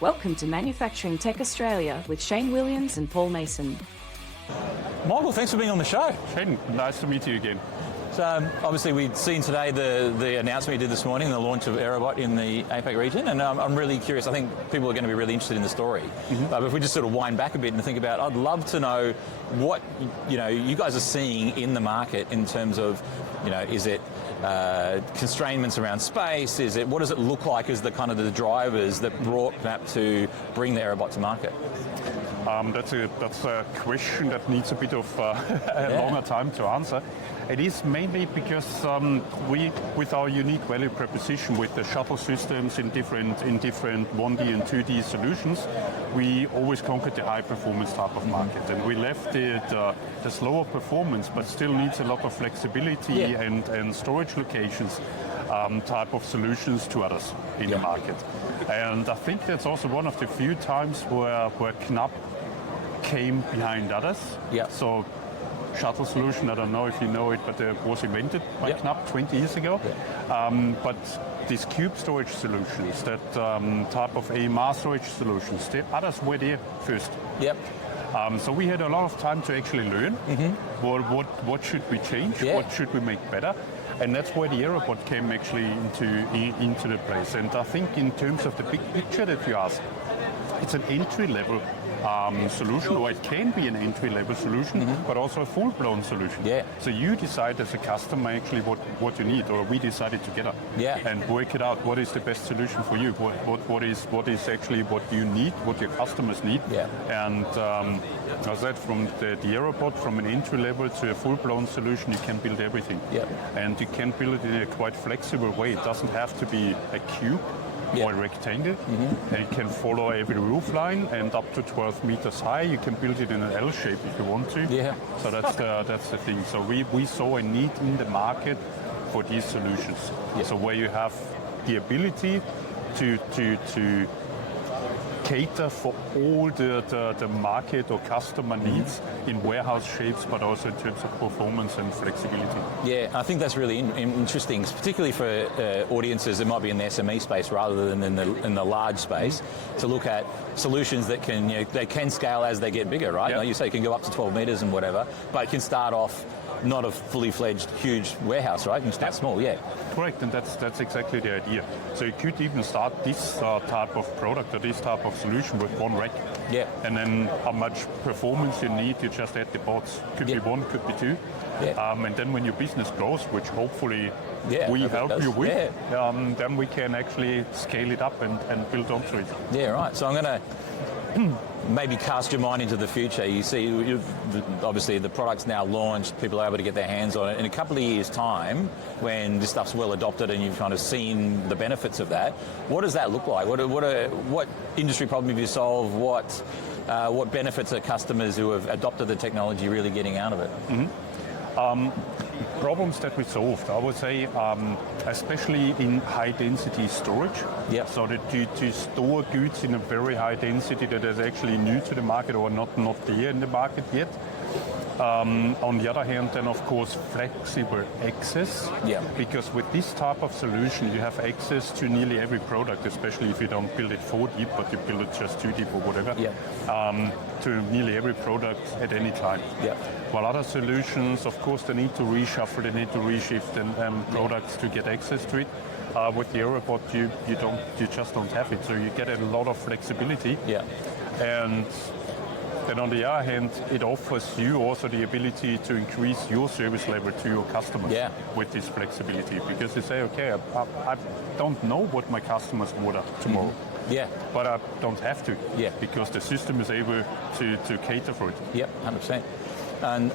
Welcome to Manufacturing Tech Australia with Shane Williams and Paul Mason. Michael, thanks for being on the show. Shane, nice to meet you again. So obviously we've seen today the announcement you did this morning, the launch of Aerobot in the APAC region, and I'm really curious. I think people are going to be really interested in the story. But if we just sort of wind back a bit and think about, I'd love to know what you guys are seeing in the market in terms of, is it constraints around space? What does it look like as the kind of the drivers that brought KNAPP to bring the Aerobot to market? That's a question that needs a bit of a longer time to answer. It is mainly because we, with our unique value proposition with the shuttle systems in different 1D and 2D solutions, we always conquered the high performance type of market, and we left the slower performance but still needs a lot of flexibility and storage locations type of solutions to others in the market. And I think that's also one of the few times where KNAPP came behind others. So shuttle solution, I don't know if you know it, but it was invented by KNAPP 20 years ago. But these cube storage solutions, that type of AMR storage solutions, the others were there first. So we had a lot of time to actually learn what should we change, what should we make better. And that's where the Aerobot came actually into the place. And I think in terms of the big picture that you asked, it's an entry-level solution, or it can be an entry-level solution, but also a full-blown solution. So you decide as a customer actually what you need, or we decided together, and work it out. What is the best solution for you? What is actually what you need, what your customers need? And as I said, from the Aerobot, from an entry-level to a full-blown solution, you can build everything. And you can build it in a quite flexible way. It doesn't have to be a cube or a rectangle. And it can follow every roof line, and up to 12 meters high. You can build it in an L shape if you want to. So that's the thing. So we saw a need in the market for these solutions. So where you have the ability to cater for all the market or customer needs in warehouse shapes, but also in terms of performance and flexibility. I think that's really interesting, particularly for audiences that might be in the SME space rather than in the large space, to look at solutions that can they can scale as they get bigger, right? Like you say, you can go up to 12 meters and whatever, but it can start off not a fully fledged huge warehouse, right? You can start small, Correct, and that's exactly the idea. So you could even start this type of product or this type of solution with one rack. And then how much performance you need, you just add the bots. Could be one, could be two. And then when your business grows, which hopefully we help you with, then we can actually scale it up and build onto it. Right. So I'm going to maybe cast your mind into the future. You see, obviously the product's now launched, people are able to get their hands on it. In a couple of years' time, when this stuff's well adopted and you've kind of seen the benefits of that, what does that look like? What industry problem have you solved? What benefits are customers who have adopted the technology really getting out of it? Problems that we solved, I would say, especially in high-density storage. So that to store goods in a very high density that is actually new to the market or not there in the market yet. On the other hand, then of course flexible access, because with this type of solution you have access to nearly every product, especially if you don't build it 4 deep but you build it just 2 deep or whatever, to nearly every product at any time. While other solutions, of course, they need to reshuffle, they need to reshift and products to get access to it. With the Aerobot, you just don't have it, so you get a lot of flexibility. And then on the other hand, it offers you also the ability to increase your service level to your customers with this flexibility, because you say, okay, I don't know what my customers order tomorrow. But I don't have to, because the system is able to cater for it. 100%. And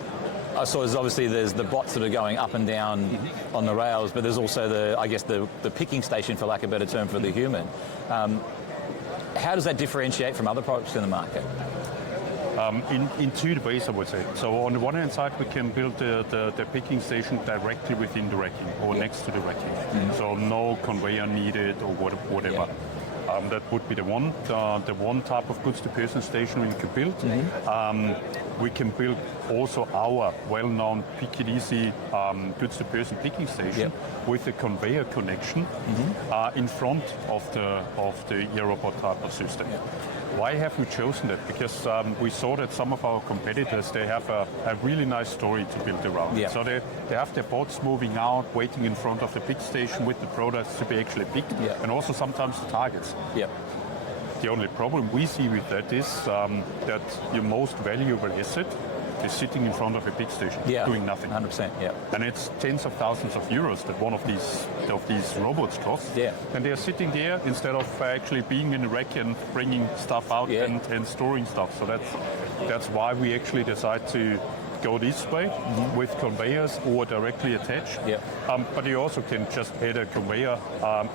I saw there's the bots that are going up and down on the rails, but there's also the picking station, for lack of a better term, for the human. How does that differentiate from other products in the market? In 2 ways, I would say. So on the one hand side, we can build the picking station directly within the racking or next to the racking. So no conveyor needed or whatever. That would be the one type of goods-to-person station we can build. We can build also our well-known pick it easy goods-to-person picking station with a conveyor connection in front of the Aerobot type of system. Why have we chosen that? Because we saw that some of our competitors, they have a really nice story to build around. So they have their bots moving out, waiting in front of the pick station with the products to be actually picked, and also sometimes the targets. The only problem we see with that is that your most valuable asset is sitting in front of a pick station, doing nothing. 100%, And it's tens of thousands of euros that one of these robots costs. And they're sitting there instead of actually being in a rack and bringing stuff out and storing stuff. So that's why we actually decide to go this way with conveyors or directly attached. But you also can just add a conveyor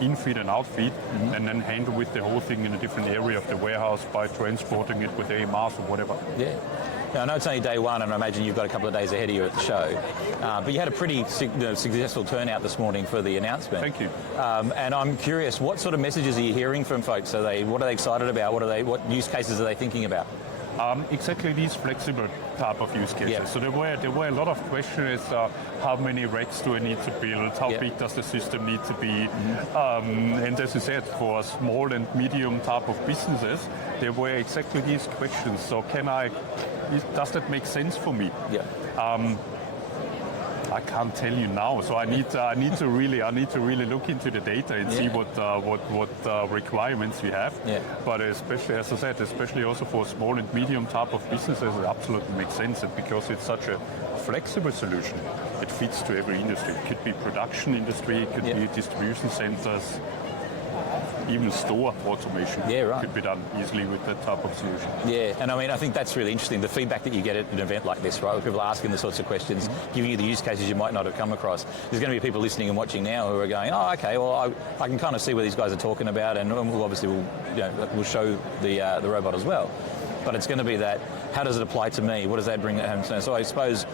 in-feed and out-feed and then handle with the whole thing in a different area of the warehouse by transporting it with AMRs or whatever. Now, I know it's only day one, and I imagine you've got a couple of days ahead of you at the show, but you had a pretty successful turnout this morning for the announcement. Thank you. And I'm curious, what sort of messages are you hearing from folks? What are they excited about? What use cases are they thinking about? Exactly these flexible type of use cases. So there were a lot of questions. How many racks do I need to build? How big does the system need to be? And as you said, for small and medium type of businesses, there were exactly these questions. So does that make sense for me? I can't tell you now, so I need to really look into the data and see what requirements we have. But especially, as I said, especially also for small and medium type of businesses, it absolutely makes sense. And because it's such a flexible solution, it fits to every industry. It could be production industry, it could be distribution centers. Even store automation could be done easily with that type of solution. And I mean, I think that's really interesting, the feedback that you get at an event like this, right, where people are asking the sorts of questions, giving you the use cases you might not have come across. There's going to be people listening and watching now who are going, oh, okay, well, I can kind of see what these guys are talking about, and we'll show the robot as well. But it's going to be that, how does it apply to me? What does that bring home? So I suppose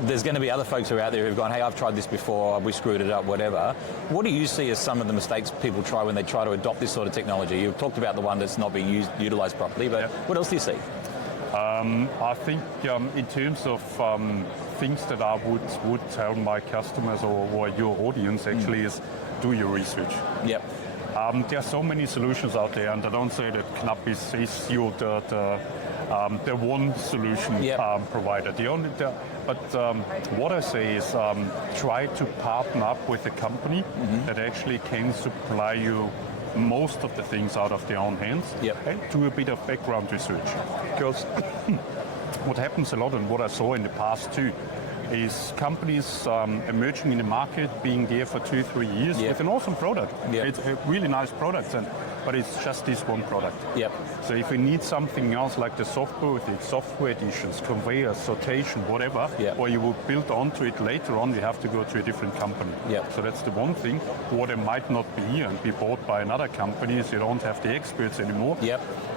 there's going to be other folks who are out there who've gone, hey, I've tried this before, we screwed it up, whatever. What do you see as some of the mistakes people try when they try to adopt this sort of technology? You've talked about the one that's not being utilised properly, but what else do you see? I think in terms of things that I would tell my customers or your audience actually is do your research. There are so many solutions out there, and I don't say that KNAPP is the one solution provider. But what I say is try to partner up with a company that actually can supply you most of the things out of their own hands and do a bit of background research. Because what happens a lot, and what I saw in the past too, is companies emerging in the market, being there for 2-3 years with an awesome product. It's a really nice product, but it's just this one product. So if we need something else like the software editions, conveyors, sortation, whatever, or you will build onto it later on, you have to go to a different company. So that's the one thing. What it might not be here and be bought by another company is you don't have the experts anymore,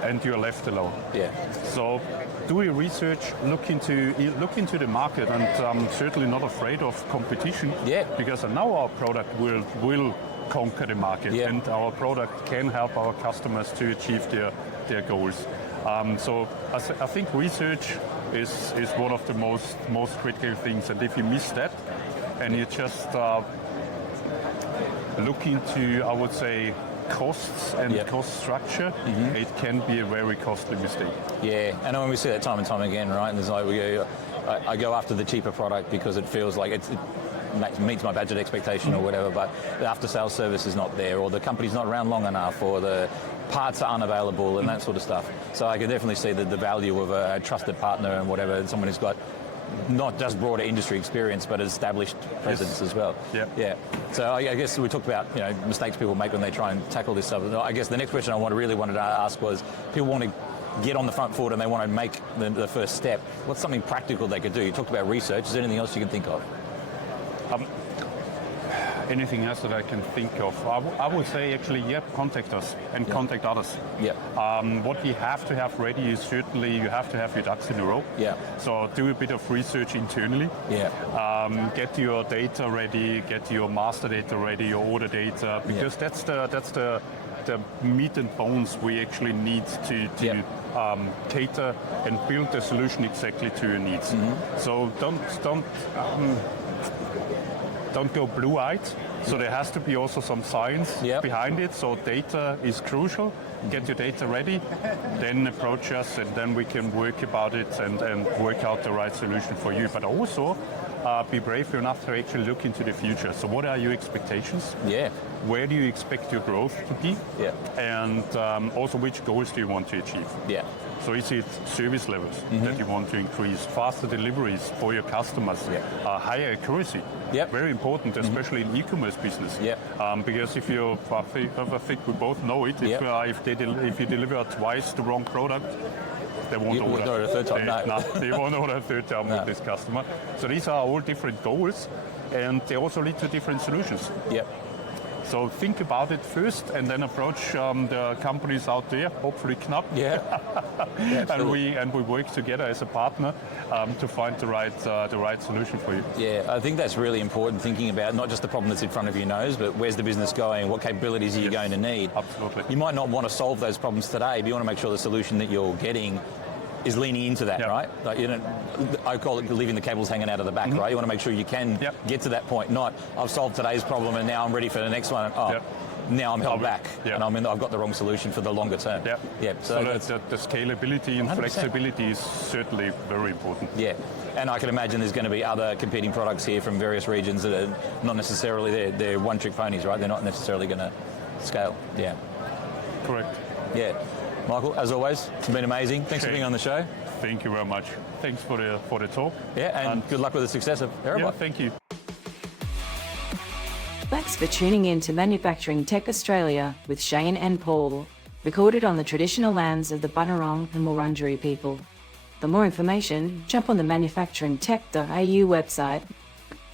and you're left alone. So do your research, look into the market, and I'm certainly not afraid of competition. Because I know our product will conquer the market, and our product can help our customers to achieve their goals. So I think research is one of the most critical things, and if you miss that and you just look into, I would say, costs and cost structure, it can be a very costly mistake. And when we see that time and time again, right, and there's like I go after the cheaper product because it feels like it meets my budget expectation or whatever, but the after-sales service is not there, or the company's not around long enough, or the parts are unavailable and that sort of stuff. So I can definitely see the value of a trusted partner and whatever, and someone who's got not just broader industry experience, but established presence as well. So I guess we talked about mistakes people make when they try and tackle this stuff. I guess the next question I really wanted to ask was, people want to get on the front foot and they want to make the first step. What's something practical they could do? You talked about research. Is there anything else you can think of? Anything else that I can think of? I would say actually, contact us and contact others. Yeah. What we have to have ready is certainly you have to have your ducks in a row. Yeah. So do a bit of research internally. Yeah. Get your data ready, get your master data ready, your order data, because that's the meat and bones we actually need to cater and build the solution exactly to your needs. So don't go blue-eyed. So there has to be also some science behind it. So data is crucial. Get your data ready, then approach us, and then we can work about it and work out the right solution for you. But also be brave enough to actually look into the future. So what are your expectations? Yeah. Where do you expect your growth to be? Yeah. And also which goals do you want to achieve? Yeah. So is it service levels that you want to increase, faster deliveries for your customers, higher accuracy? Yep. Very important, especially in e-commerce business. Because if you, I think we both know it, if you deliver twice the wrong product, they won't order a third time. They won't order a third time with this customer. So these are all different goals, and they also lead to different solutions. Yep. So think about it first, and then approach the companies out there, hopefully KNAPP. And we work together as a partner to find the right solution for you. Yeah, I think that's really important, thinking about not just the problem that's in front of your nose, but where's the business going, what capabilities are you going to need. Absolutely. You might not want to solve those problems today, but you want to make sure the solution that you're getting is leaning into that, right? Like, I call it leaving the cables hanging out of the back, right? You want to make sure you can get to that point, not I've solved today's problem and now I'm ready for the next one. Now I'm held back and I've got the wrong solution for the longer term. So the scalability and 100%. Flexibility is certainly very important. Yeah, and I can imagine there's going to be other competing products here from various regions that are not necessarily, they're one-trick ponies, right? They're not necessarily going to scale. Yeah. Correct. Yeah. Michael, as always, it's been amazing. Thanks for being on the show. Thank you very much. Thanks for the talk. Yeah, and good luck with the success of Aerobot. Yeah, thank you. Thanks for tuning in to Manufacturing Tech Australia with Shane and Paul, recorded on the traditional lands of the Bunurong and Wurundjeri people. For more information, jump on the manufacturingtech.au website.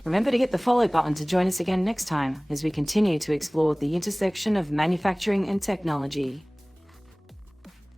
Remember to hit the follow button to join us again next time as we continue to explore the intersection of manufacturing and technology.